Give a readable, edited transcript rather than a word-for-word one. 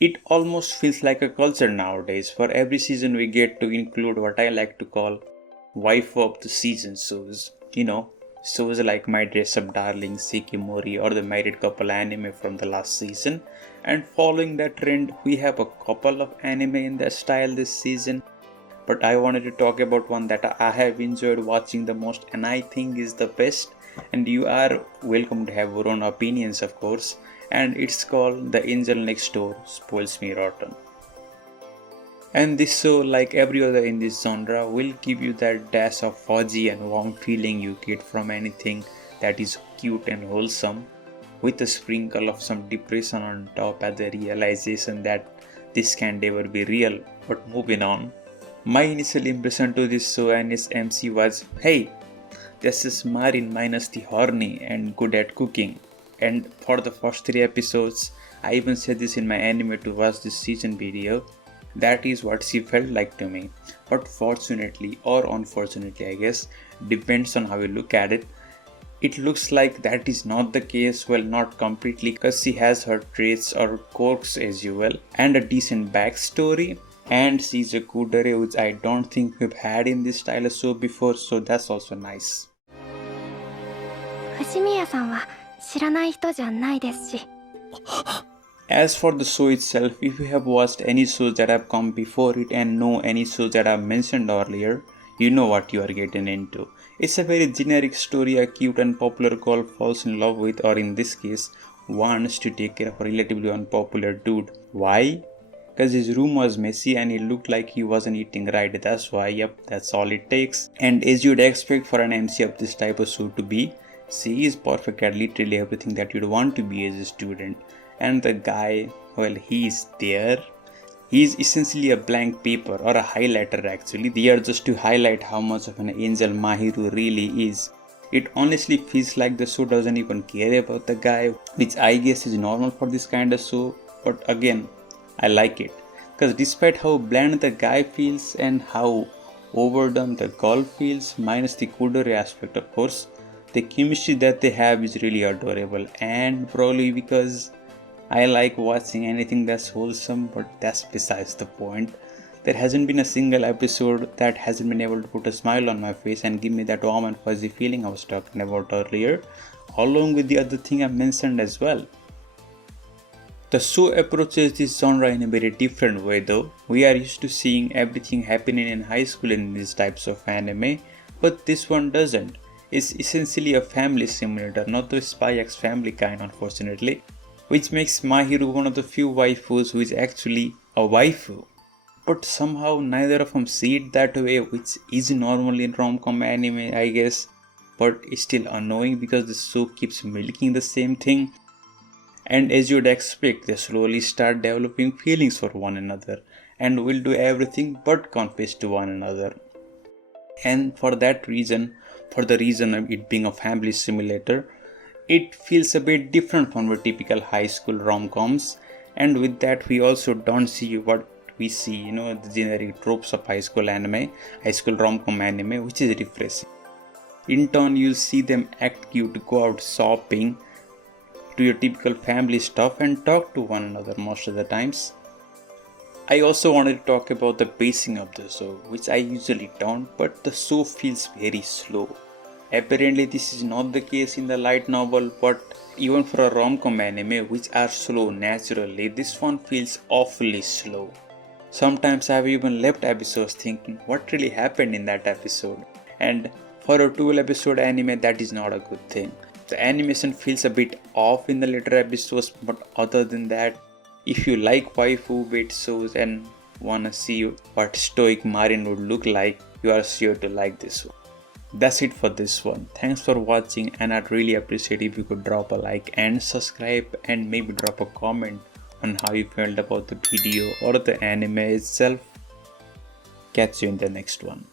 It almost feels like a culture nowadays. For every season we get to include what I like to call waifu of the season shows. Shows like My Dress Up Darling, 𝗬𝗓𝗎𝗓 or the married couple anime from the last season. And following that trend, we have a couple of anime in that style this season. But I wanted to talk about one that I have enjoyed watching the most and I think is the best. And you are welcome to have your own opinions, of course. And it's called 𝗿𝗏 Angle Nextdoor Spoils Me Rotten. And this show, like every other in this genre, will give you that dash of fuzzy and warm feeling you get from anything that is cute and wholesome, with a sprinkle of some depression on top at the realization that this can never be real. But moving on, my initial impression to this show and its MC was, hey, this is Marin minus the horny and good at cooking. And for the first 3 episodes, I even said this in my anime to watch this season video, that is what she felt like to me. But fortunately or unfortunately, I guess, depends on how you look at it, it looks like that is not the case. Well, not completely, because she has her traits or quirks as well and a decent backstory, and she's a kudere which I don't think we've had in this style of show before, so that's also nice. 藤宮さんは知らない人じゃないですし。 As for the show itself, if you have watched any shows that have come before it and know any shows that I've mentioned earlier, you know what you are getting into. It's a very generic story a cute and popular girl falls in love with, or in this case, wants to take care of a relatively unpopular dude. Why? Because his room was messy and it looked like he wasn't eating right. That's why, yep, that's all it takes. And as you'd expect for an MC of this type of show to be, she is perfect at literally everything that you'd want to be as a student. And the guy, well, he's there. He's essentially a blank paper or a highlighter actually. They are just to highlight how much of an angel Mahiru really is. It honestly feels like the show doesn't even care about the guy, which I guess is normal for this kind of show. But again, I like it. Because despite how bland the guy feels and how overdone the girl feels, minus the kudere aspect of course, the chemistry that they have is really adorable. And probably because I like watching anything that's wholesome, but that's besides the point. There hasn't been a single episode that hasn't been able to put a smile on my face and give me that warm and fuzzy feeling I was talking about earlier, along with the other thing I mentioned as well. The show approaches this genre in a very different way though. We are used to seeing everything happening in high school in these types of anime, but this one doesn't. It's essentially a family simulator, not the 𝗬𝗏 family kind unfortunately, which makes Mahiru one of the few waifus who is actually a waifu. But somehow neither of them see it that way, which is normal in rom-com anime I guess, but it's still annoying because the show keeps milking the same thing. And as you'd expect, they slowly start developing feelings for one another and will do everything but confess to one another. And for that reason, for the reason of it being a family simulator, it feels a bit different from the typical high school rom-coms, and with that we also don't see what we see, the generic tropes of high school rom-com anime, which is refreshing. In turn, you'll see them act cute, go out shopping, do your typical family stuff and talk to one another most of the times. I also wanted to talk about the pacing of the show, which I usually don't, but the show feels very slow. Apparently this is not the case in the light novel, but even for a rom-com anime which are slow naturally, this one feels awfully slow. Sometimes I have even left episodes thinking what really happened in that episode, and for a 12 episode anime that is not a good thing. The animation feels a bit off in the later episodes, but other than that, if you like waifu-based shows and wanna see what stoic Marin would look like, you are sure to like this one. That's it for this one. Thanks for watching, and I'd really appreciate if you could drop a like and subscribe and maybe drop a comment on how you felt about the video or the anime itself. Catch you in the next one.